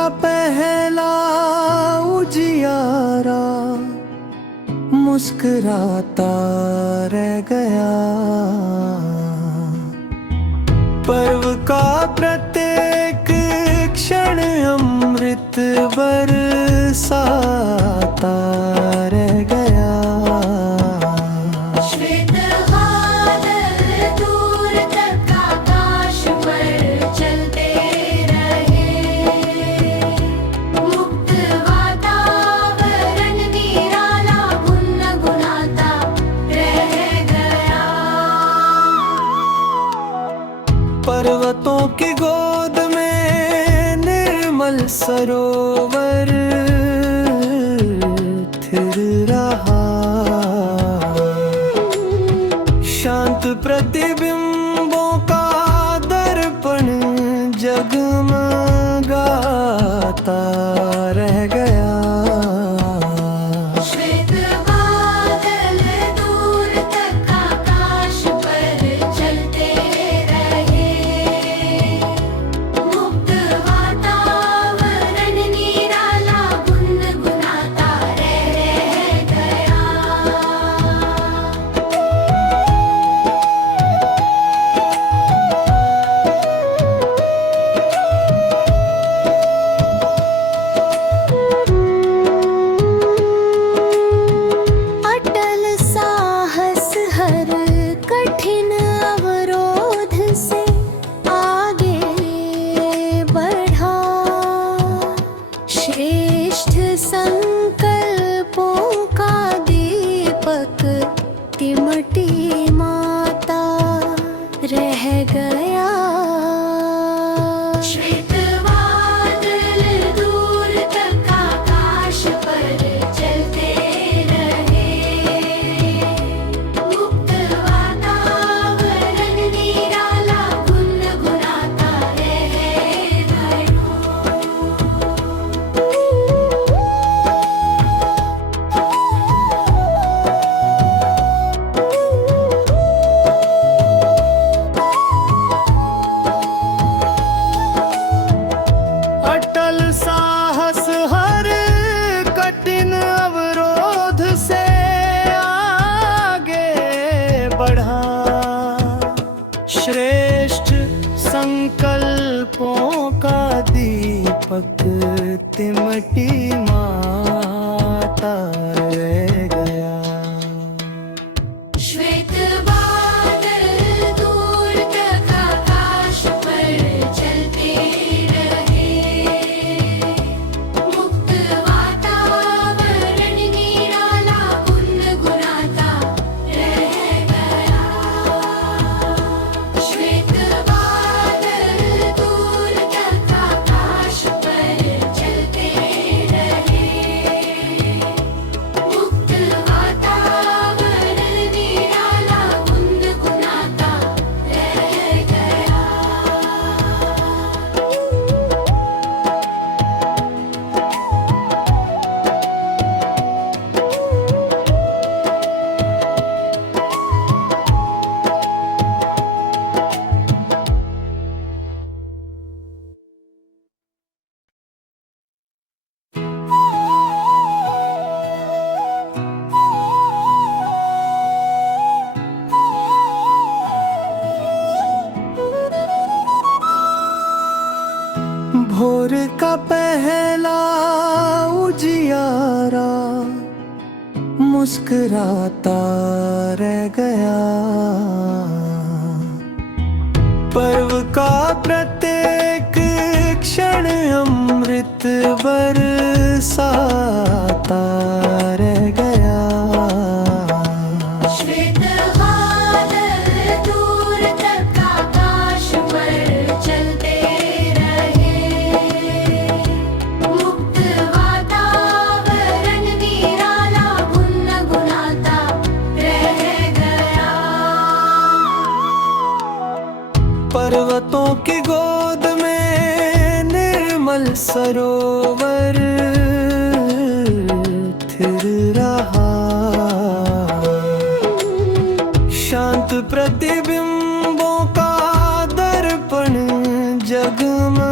का पहला उजियारा मुस्कुराता रह गया। पर्व का प्रत्येक क्षण अमृत बरसाता रह गया। श्वेत बादल दूर तक आकाश पर चलते रहे। मुक्त वातावरण निराला गुनगुनाता रह गया। पर्वतों की गोद में निर्मल सरोवर थिर रहा। शांत प्रतिबिंबों का दर्पण जगमगाता रह गया। श्वेत बादल दूर तक आकाश पर चलते रहे। मुक्त वातावरण निराला गुनगुनाता रह गया। अटल साहस हर कठिन अवरोध से आगे बढ़ा। श्रेष्ठ संकल्पों का दीपक टिमटिमाता रह गया। श्वेत बादल दूर तक आकाश पर चलते रहे। मुक्त वातावरण निराला गुनगुनाता रह गया। अटल साहस हर कठिन अवरोध से आगे बढ़ा। श्रेष्ठ संकल्पों का दीपक टिमटिमाता रह गया। श्वेत बादल दूर तक आकाश पर चलते रहे। मुक्त वातावरण निराला गुनगुनाता रह गया। श्वेत बादल दूर तक आकाश पर चलते रहे। मुक्त वातावरण निराला गुनगुनाता रह गया। भोर का पहला उजियारा मुस्कुराता रह गया। पर्व का प्रत्येक क्षण अमृत बरसाता रह गया। श्वेत बादल दूर तक आकाश पर चलते रहे। मुक्त वातावरण निराला गुनगुनाता रह गया। पर्वतों की गोद में निर्मल सरोवर थिर रहा। शांत प्रतिबिंबों का दर्पण जगमगाता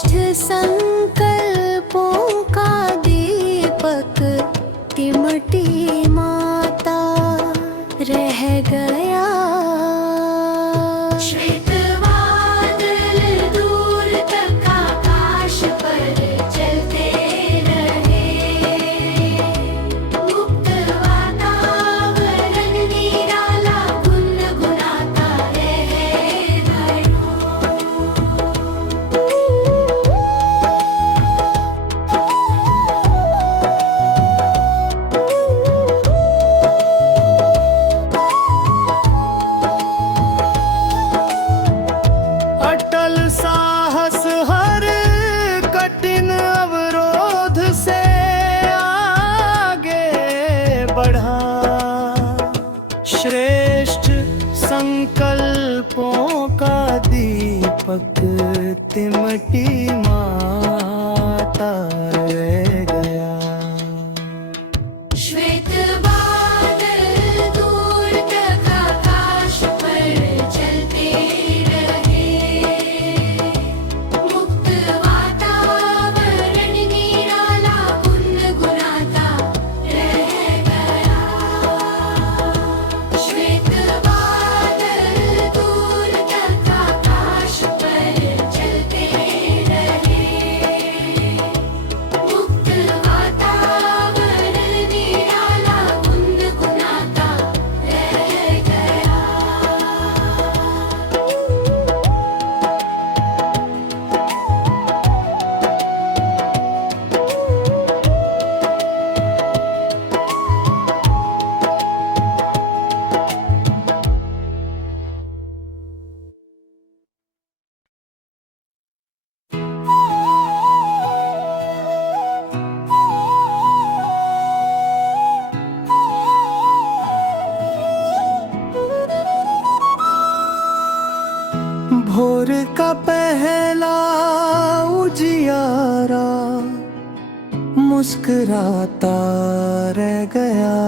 श्रेष्ठ संकल्पों का दीपक तिमटी माता रह गया। श्वेत बादल दूर तक आकाश पर चलते रहे, मुक्त वातावरण निराला गुनगुनाता रह गया। अटल साहस हर कठिन अवरोध से आगे बढ़ा, श्रेष्ठ संकल्पों का दीपक तिमटी माता रह गया। श्वेत बादल दूर तक आकाश पर चलते रहे, मुक्त वातावरण निराला गुनगुनाता रह गया। श्वेत बादल दूर तक आकाश पर चलते रहे, मुक्त वातावरण निराला गुनगुनाता रह गया। भोर का पहला उजियारा मुस्कुराता रह गया।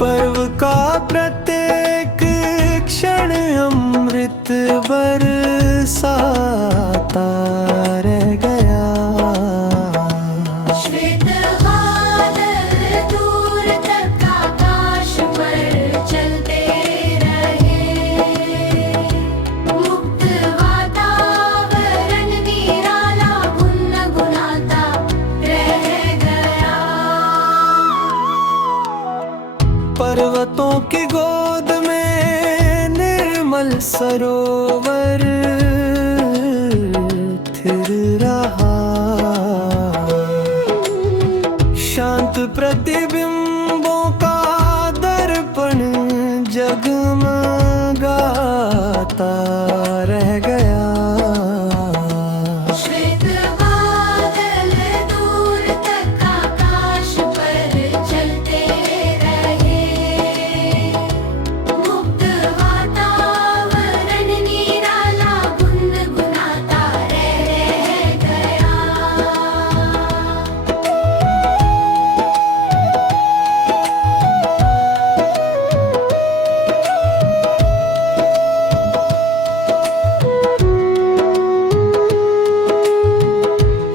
पर्व का प्रत्येक क्षण अमृत बरसाता रह गया। श्वेत बादल दूर तक आकाश पर चलते रहे, मुक्त वातावरण निराला गुनगुनाता रह गया। पर्वतों की गोद में निर्मल सरोवर थिर रहा, शांत प्रतिबिंबों का दर्पण जगमगाता रह गया। श्वेत बादल दूर तक आकाश पर चलते रहे, मुक्त वातावरण निराला गुनगुनाता रह गया।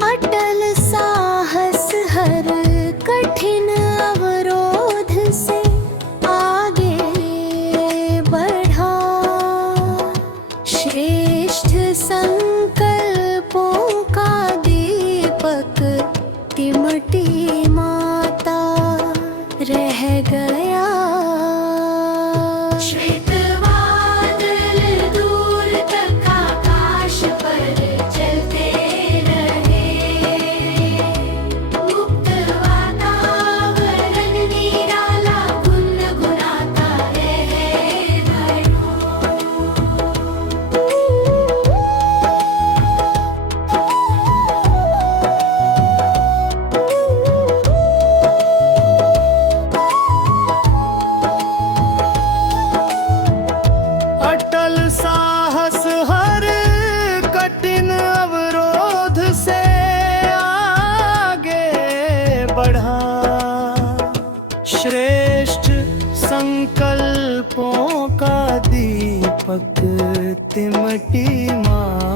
अटल साहस हर कठिन अवरोध से आगे बढ़ा, श्रेष्ठ संकल्पों का दीपक तिमटी माता रह गया। श्वेत बादल दूर तक आकाश पर चलते रहे, मुक्त वातावरण निराला गुनगुनाता रह गया। अटल साहस हर कठिन अवरोध से आगे बढ़ा, श्रेष्ठ संकल्पों का दीपक तिमटी माँ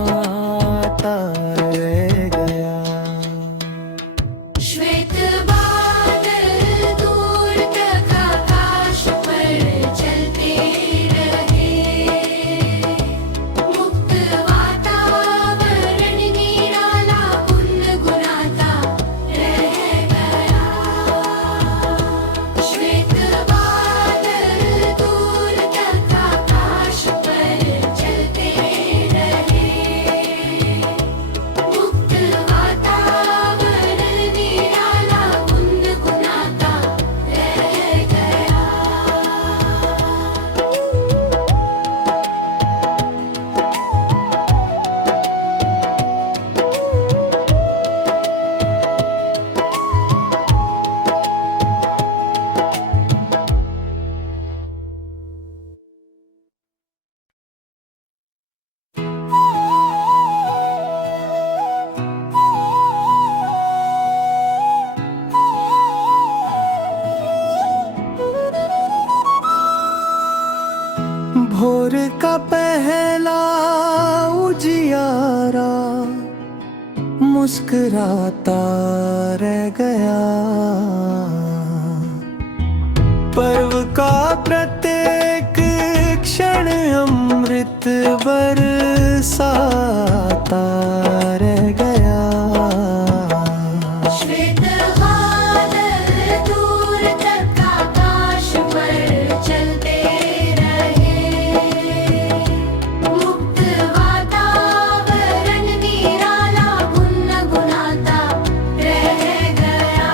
पहला उजियारा मुस्कुराता रह गया। पर्व का प्रत्येक क्षण अमृत बरसाता रह गया। श्वेत बादल दूर तक आकाश पर चलते रहे, मुक्त वातावरण निराला गुनगुनाता रह गया।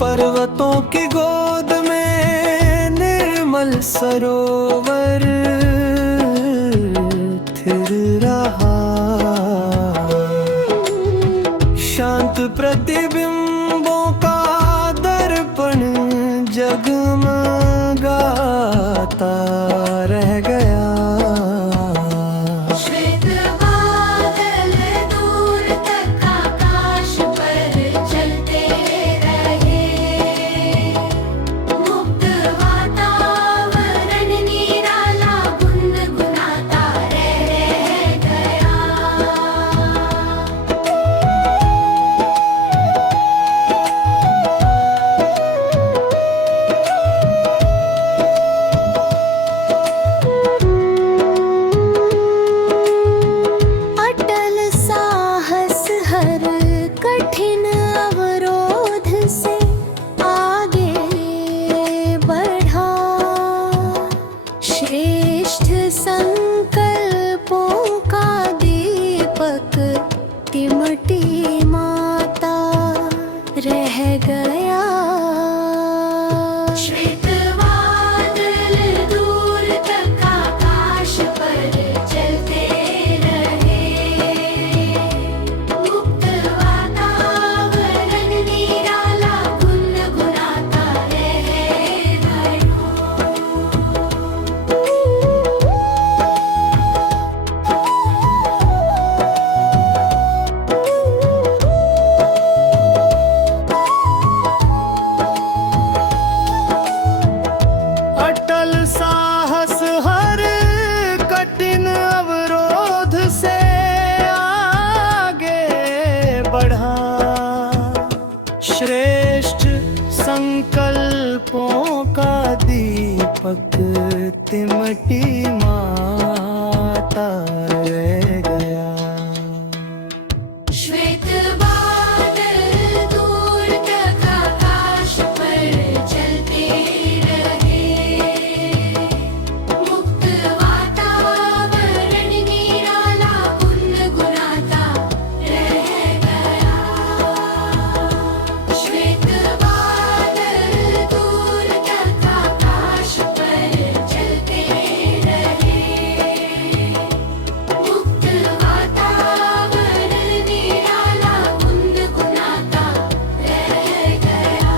पर्वतों की गोद में निर्मल सरोवर थिर रहा। शांत प्रतिबिंबों का दर्पण जगमगाता रह गया। श्वेत बादल दूर तक आकाश पर चलते रहे, मुक्त वातावरण निराला गुनगुनाता रह गया। अटल साहस हर कठिन अवरोध से आगे बढ़ा। श्रेष्ठ संकल्पों का दीपक तिमटी माता रह गया। श्वेत बादल दूर तक आकाश पर चलते रहे, मुक्त वातावरण निराला गुनगुनाता रह गया। अटल साहस हर कठिन अवरोध से आगे बढ़ा। श्रेष्ठ संकल्पों का दीपक तिमटी माता रह गया। श्वेत बादल दूर तक आकाश पर चलते रहे, मुक्त वातावरण निराला गुनगुनाता रह गया। श्वेत बादल दूर तक आकाश पर चलते रहे, मुक्त वातावरण निराला गुनगुनाता रह गया।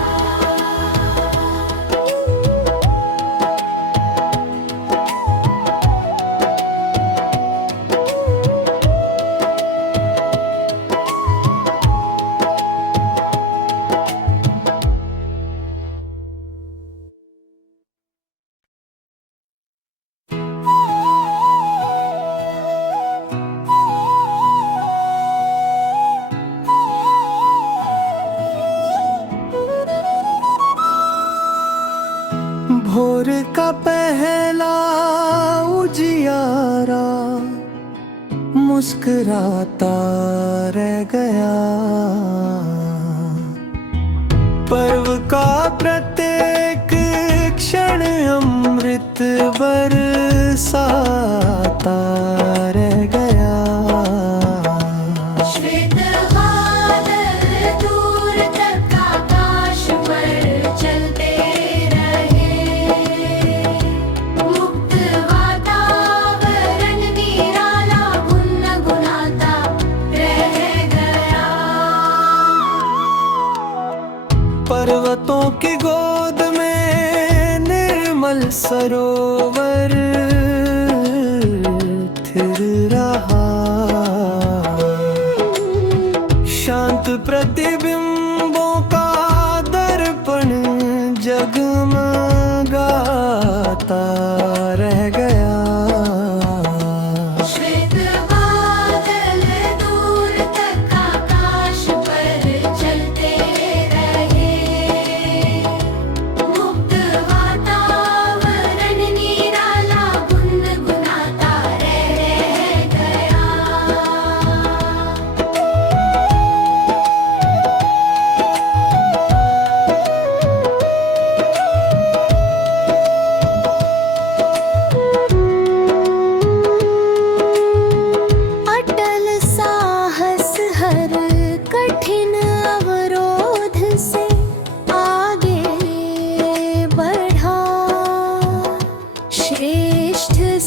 भोर का पहला उजियारा मुस्कुराता रह गया। पर्व का प्रत्येक क्षण अमृत बरसाता रह गया। श्वेत बादल दूर तक आकाश पर चलते रहे, मुक्त वातावरण निराला गुनगुनाता रह गया। पर्वतों की गोद में निर्मल सरोवर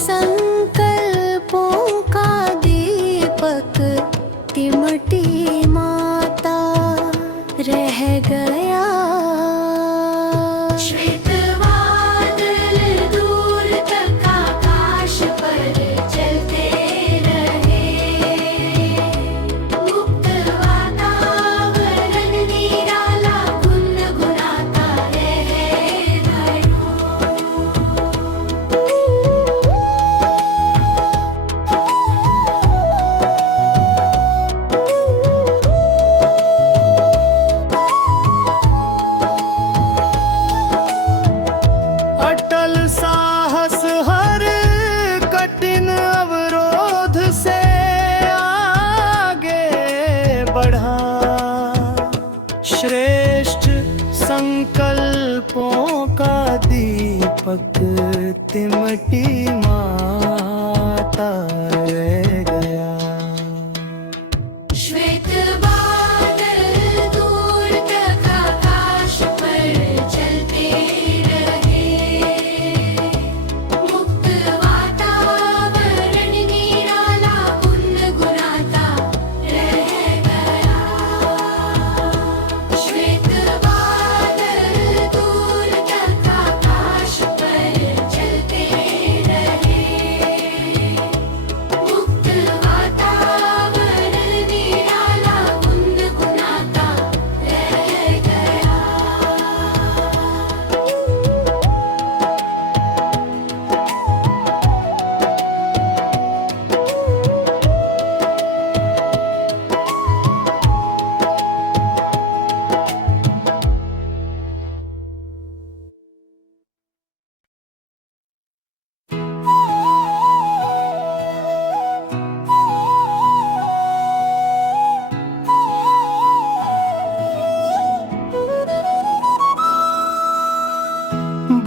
संकल्पों का दीपक तिमटी माता रह गया। श्वेत बादल दूर तक आकाश पर चलते रहे, मुक्त वातावरण निराला गुनगुनाता रह गया। अटल साहस हर कठिन अवरोध से आगे बढ़ा, श्रेष्ठ संकल्पों का दीपक तिमटी माता रह गया। श्वेत बादल दूर तक आकाश पर चलते रहे, मुक्त वातावरण निराला गुनगुनाता रह गया। श्वेत बादल दूर तक आकाश पर चलते रहे, मुक्त वातावरण निराला गुनगुनाता रह गया।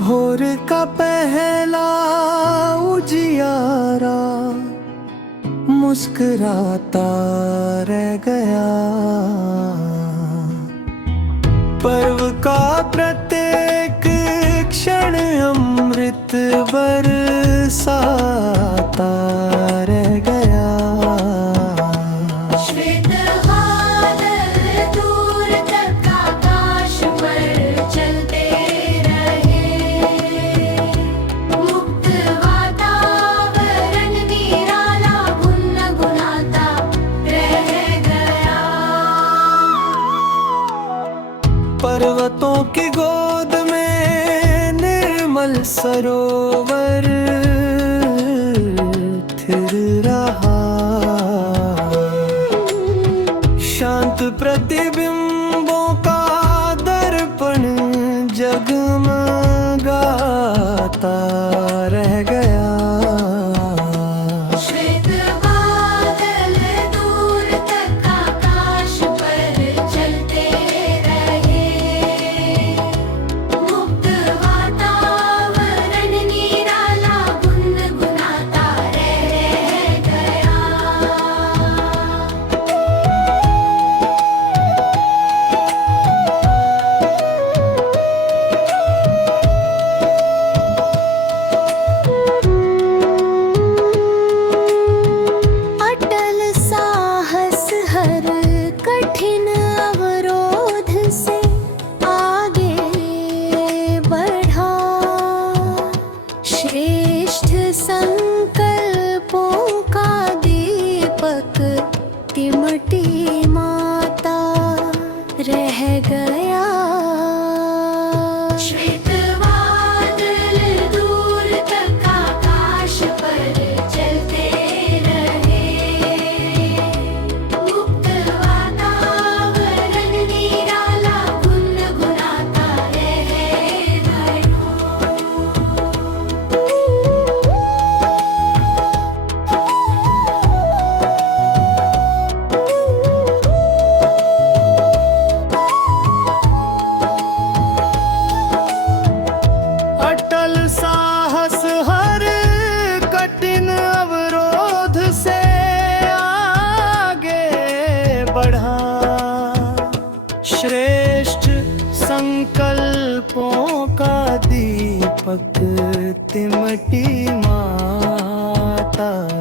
भोर का पहला उजियारा मुस्कुराता रह गया। पर्व का प्रत्येक क्षण अमृत बरसाता रह गया। श्वेत बादल दूर तक आकाश पर चलते रहे, मुक्त वातावरण निराला गुनगुनाता रह गया। पर्वतों की गोद में निर्मल सरोवर थिर रहा, शांत प्रतिबिंबों का दर्पण जगमगाता रह गया। श्वेत बादल दूर तक आकाश पर चलते रहे, मुक्त वातावरण निराला गुनगुनाता रह गया। अटल साहस हर कठिन अवरोध से आगे बढ़ा, श्रेष्ठ संकल्पों का दीपक तिमटी माता रह गया। श्वेत बादल दूर तक आकाश पर चलते रहे, मुक्त वातावरण निराला गुनगुनाता रह गया। अटल साहस हर कठिन अवरोध से आगे बढ़ा, श्रेष्ठ संकल्पों का दीपक तिमटी माता जाता